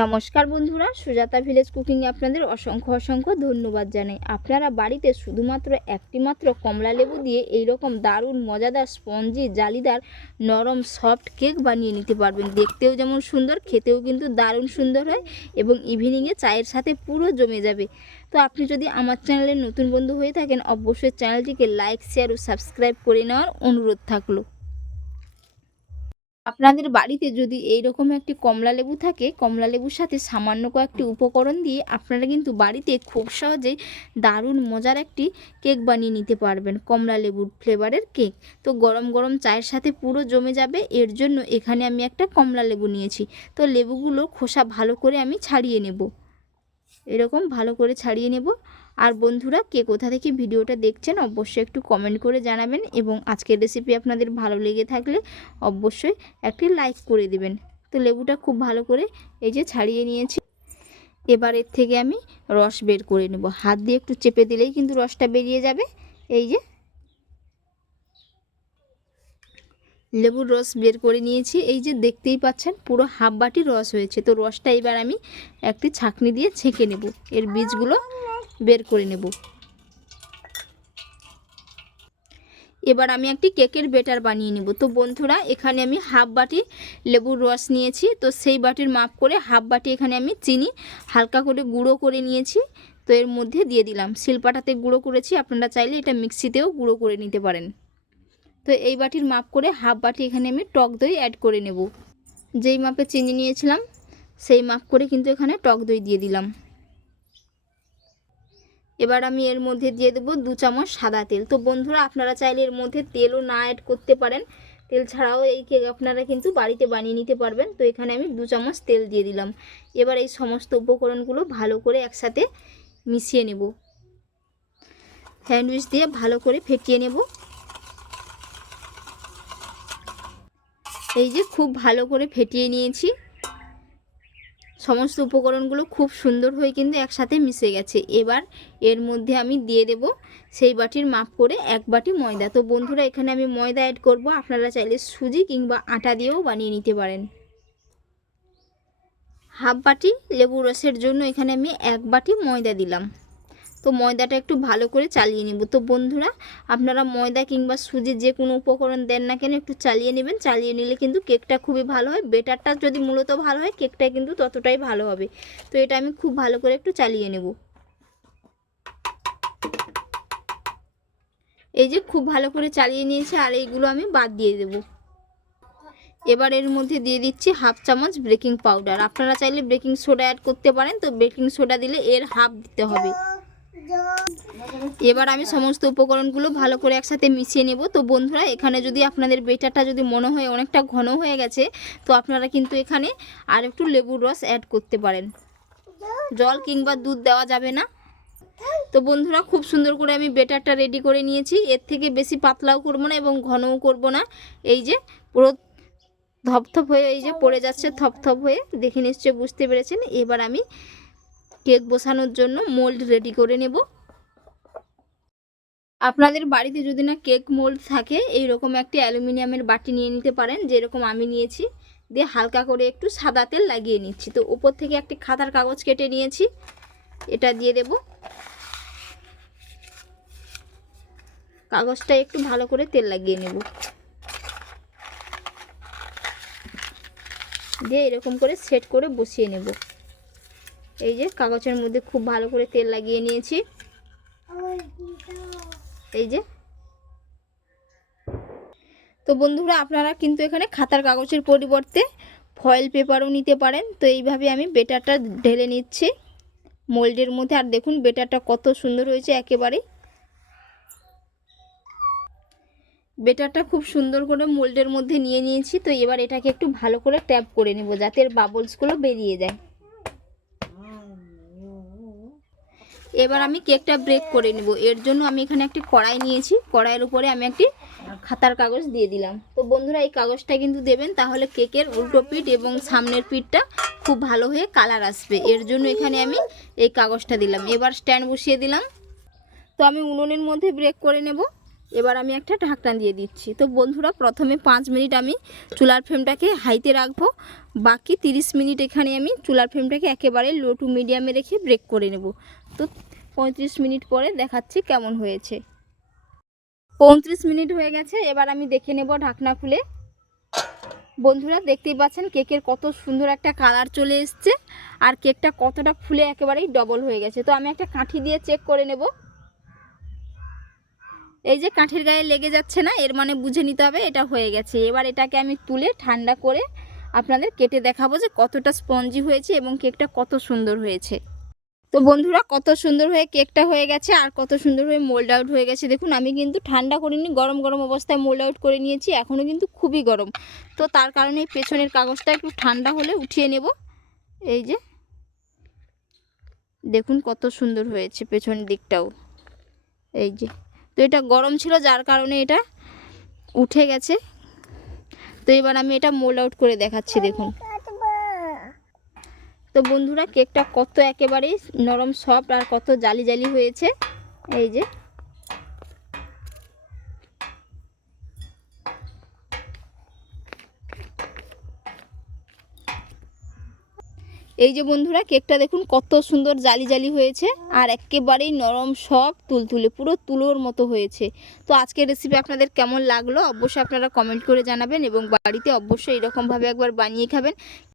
নমস্কার বন্ধুরা, সুজাতা ভিলেজ কুকিংয়ে আপনাদের অসংখ্য অসংখ্য ধন্যবাদ জানাই। আপনারা বাড়িতে শুধুমাত্র একটি মাত্র কমলা লেবু দিয়ে এই রকম দারুণ মজাদার স্পঞ্জি, জালিদার, নরম সফট কেক বানিয়ে নিতে পারবেন। দেখতেও যেমন সুন্দর, খেতেও কিন্তু দারুণ সুন্দর হয় এবং ইভিনিংয়ে চায়ের সাথে পুরো জমে যাবে। তো আপনি যদি আমার চ্যানেলের নতুন বন্ধু হয়ে থাকেন, অবশ্যই চ্যানেলটিকে লাইক শেয়ার ও সাবস্ক্রাইব করে নেওয়ার অনুরোধ থাকল। আপনাদের বাড়িতে যদি এই রকম একটি কমলা লেবু থাকে, কমলা লেবুর সাথে সামান্য কয়েকটি উপকরণ দিয়ে আপনারা কিন্তু বাড়িতে খুব সহজেই দারুণ মজার একটি কেক বানিয়ে নিতে পারবেন, কমলা লেবুর ফ্লেভারের কেক। তো গরম গরম চায়ের সাথে পুরো জমে যাবে, এর জন্য এখানে আমি একটা কমলা লেবু নিয়েছি। তো লেবুগুলো খোসা ভালো করে আমি ছাড়িয়ে নেব। এরকম ভালো করে ছাড়িয়ে নেব। আর বন্ধুরা, কে কোথা থেকে ভিডিওটা দেখছেন অবশ্যই একটু কমেন্ট করে জানাবেন এবং আজকের রেসিপি আপনাদের ভালো লেগে থাকলে অবশ্যই একটি লাইক করে দেবেন। তো লেবুটা খুব ভালো করে এই যে ছাড়িয়ে নিয়েছি। এবার এর থেকে আমি রস বের করে নেব। হাত দিয়ে একটু চেপে দিলেই কিন্তু রসটা বেরিয়ে যাবে। এই যে লেবুর রস বের করে নিয়েছি। এই যে দেখতেই পাচ্ছেন, পুরো হাফ বাটি রস হয়েছে। তো রসটা এবার আমি একটি ছাঁকনি দিয়ে ছেঁকে নেব। এর বীজগুলো বের করে নেব। এবার আমি একটি কেকের বেটার বানিয়ে নেব। তো বন্ধুরা, এখানে আমি হাফ বাটি লেবুর রস নিয়েছি। তো সেই বাটির মাপ করে হাফ বাটি এখানে আমি চিনি হালকা করে গুঁড়ো করে নিয়েছি। তো এর মধ্যে দিয়ে দিলাম। শিলপাটাতে গুঁড়ো করেছি। আপনারা চাইলে এটা মিক্সিতেও গুঁড়ো করে নিতে পারেন। তো এই বাটির মাপ করে হাফ বাটি এখানে আমি টক দই অ্যাড করে নেব। যেই মাপে চিনি নিয়েছিলাম, সেই মাপ করে কিন্তু এখানে টক দই দিয়ে দিলাম। এবার আমি এর মধ্যে দিয়ে দেবো দু চামচ সাদা তেল। তো বন্ধুরা, আপনারা চাইলে এর মধ্যে তেলও না অ্যাড করতে পারেন। তেল ছাড়াও এই কেক আপনারা কিন্তু বাড়িতে বানিয়ে নিতে পারবেন। তো এখানে আমি দু চামচ তেল দিয়ে দিলাম। এবার এই সমস্ত উপকরণগুলো ভালো করে একসাথে মিশিয়ে নেব। স্যান্ডউইচ দিয়ে ভালো করে ফেটিয়ে নেব। এই যে খুব ভালো করে ফেটিয়ে নিয়েছি। সমস্ত উপকরণগুলো খুব সুন্দর হয়ে কিন্তু একসাথে মিশে গেছে। এবার এর মধ্যে আমি দিয়ে দেব সেই বাটির মাপ করে এক বাটি ময়দা। তো বন্ধুরা, এখানে আমি ময়দা অ্যাড করব। আপনারা চাইলে সুজি কিংবা আটা দিয়েও বানিয়ে নিতে পারেন। হাফ বাটি লেবু রসের জন্য এখানে আমি এক বাটি ময়দা দিলাম। তো ময়দাটা একটু ভালো করে চালিয়ে নেব। তো বন্ধুরা, আপনারা ময়দা কিংবা সুজি যে কোনো উপকরণ দেন না কেন একটু চালিয়ে নেবেন। চালিয়ে নিলে কিন্তু কেকটা খুবই ভালো হয়। বেটারটা যদি মূলত ভালো হয়, কেকটা কিন্তু ততটাই ভালো হবে। তো এটা আমি খুব ভালো করে একটু চালিয়ে নেব। এই যে খুব ভালো করে চালিয়ে নিয়েছি, আর এইগুলো আমি বাদ দিয়ে দেবো। এবার এর মধ্যে দিয়ে দিচ্ছি হাফ চামচ বেকিং পাউডার। আপনারা চাইলে বেকিং সোডা অ্যাড করতে পারেন। তো বেকিং সোডা দিলে এর হাফ দিতে হবে। এবার আমি সমস্ত উপকরণগুলো ভালো করে একসাথে মিশিয়ে নেব। তো বন্ধুরা, এখানে যদি আপনাদের বেটারটা যদি মনে হয় অনেকটা ঘন হয়ে গেছে, তো আপনারা কিন্তু এখানে আর একটু লেবুর রস অ্যাড করতে পারেন। জল কিংবা দুধ দেওয়া যাবে না। তো বন্ধুরা, খুব সুন্দর করে আমি বেটারটা রেডি করে নিয়েছি। এর থেকে বেশি পাতলাও করব না এবং ঘনও করব না। এই যে পুরো ধপধপ হয়ে, এই যে পড়ে যাচ্ছে থপথপ হয়ে, দেখে নিশ্চয়ই বুঝতে পেরেছেন। এবার আমি কেক বসানোর জন্য মোল্ড রেডি করে নেব। আপনাদের বাড়িতে যদি না কেক মোল্ড থাকে এই রকম একটি অ্যালুমিনিয়ামের বাটি নিয়ে নিতে পারেন, যেরকম আমি নিয়েছি। দিয়ে হালকা করে একটু সাদা তেল লাগিয়ে নিচ্ছি। তো উপর থেকে একটি খাতার কাগজ কেটে নিয়েছি, এটা দিয়ে দেব। কাগজটা একটু ভালো করে তেল লাগিয়ে নেব। দিয়ে এরকম করে সেট করে বসিয়ে নেব। এই যে কাগজের মধ্যে খুব ভালো করে তেল লাগিয়ে নিয়েছি। এই যে। তো বন্ধুরা, আপনারা কিন্তু এখানে খাতার কাগজের পরিবর্তে ফয়েল পেপারও নিতে পারেন। তো এইভাবে আমি বেটারটা ঢেলে নিচ্ছি মোল্ডের মধ্যে। আর দেখুন, বেটারটা কত সুন্দর হয়েছে একেবারে। বেটারটা খুব সুন্দর করে মোল্ডের মধ্যে নিয়ে নিয়েছি। তো এবার এটাকে একটু ভালো করে ট্যাপ করে নেব যাতে এর বাবলসগুলো বেরিয়ে যায়। এবার আমি কেকটা ব্রেক করে নেব। এর জন্য আমি এখানে একটি কড়াই নিয়েছি। কড়াইয়ের উপরে আমি একটি খাতার কাগজ দিয়ে দিলাম। তো বন্ধুরা, এই কাগজটা কিন্তু দেবেন, তাহলে কেকের উল্টো পিঠ এবং সামনের পিঠটা খুব ভালো হয়ে কালার আসবে। এর জন্য এখানে আমি এই কাগজটা দিলাম। এবার স্ট্যান্ড বসিয়ে দিলাম। তো আমি উনুনের মধ্যে ব্রেক করে নেব। এবার আমি একটা ঢাকনা দিয়ে দিচ্ছি। তো বন্ধুরা, প্রথমে পাঁচ মিনিট আমি চুলার ফ্লেমটাকে হাইতে রাখব। বাকি তিরিশ মিনিট এখানে আমি চুলার ফ্লেমটাকে একেবারে লো টু মিডিয়ামে রেখে ব্রেক করে নেব। তো পঁয়ত্রিশ মিনিট পরে দেখাচ্ছি কেমন হয়েছে। পঁয়ত্রিশ মিনিট হয়ে গেছে, এবার আমি দেখে নেব ঢাকনা খুলে। বন্ধুরা, দেখতেই পাচ্ছেন কেকের কত সুন্দর একটা কালার চলে এসছে, আর কেকটা কতটা ফুলে একেবারেই ডবল হয়ে গেছে। তো আমি একটা কাঠি দিয়ে চেক করে নেব। এই যে কাঠের গায়ে লেগে যাচ্ছে না, এর মানে বুঝে নিতে হবে এটা হয়ে গেছে। এবার এটাকে আমি তুলে ঠান্ডা করে আপনাদের কেটে দেখাবো যে কতটা স্পঞ্জি হয়েছে এবং কেকটা কত সুন্দর হয়েছে। তো বন্ধুরা, কত সুন্দর হয়ে কেকটা হয়ে গেছে আর কত সুন্দর হয়ে মোল্ড আউট হয়ে গেছে। দেখুন, আমি কিন্তু ঠান্ডা করিনি, গরম গরম অবস্থায় মোল্ড আউট করে নিয়েছি, এখনও কিন্তু খুবই গরম। তো তার কারণে পেছনের কাগজটা একটু ঠান্ডা হলে উঠিয়ে নেব। এই যে, দেখুন কত সুন্দর হয়েছে পেছনের দিকটাও। এই যে, তো এটা গরম ছিল যার কারণে এটা উঠে গেছে। তো এবার আমি এটা মোল্ড আউট করে দেখাচ্ছি, দেখুন। তো বন্ধুরা কেকটা কত একেবারেই নরম, সফট আর কত জালি জালি হয়েছে। এই যে। এই যে বন্ধুরা, কেকটা দেখুন কত সুন্দর জালি জালি হয়েছে আর একেবারেই নরম সব তুলতুলে, পুরো তুলোর মতো হয়েছে। তো আজকের রেসিপি আপনাদের কেমন লাগল? অবশ্যই আপনারা কমেন্ট করে জানাবেন এবং বাড়িতে অবশ্যই এরকমভাবে একবার বানিয়ে খাবেন।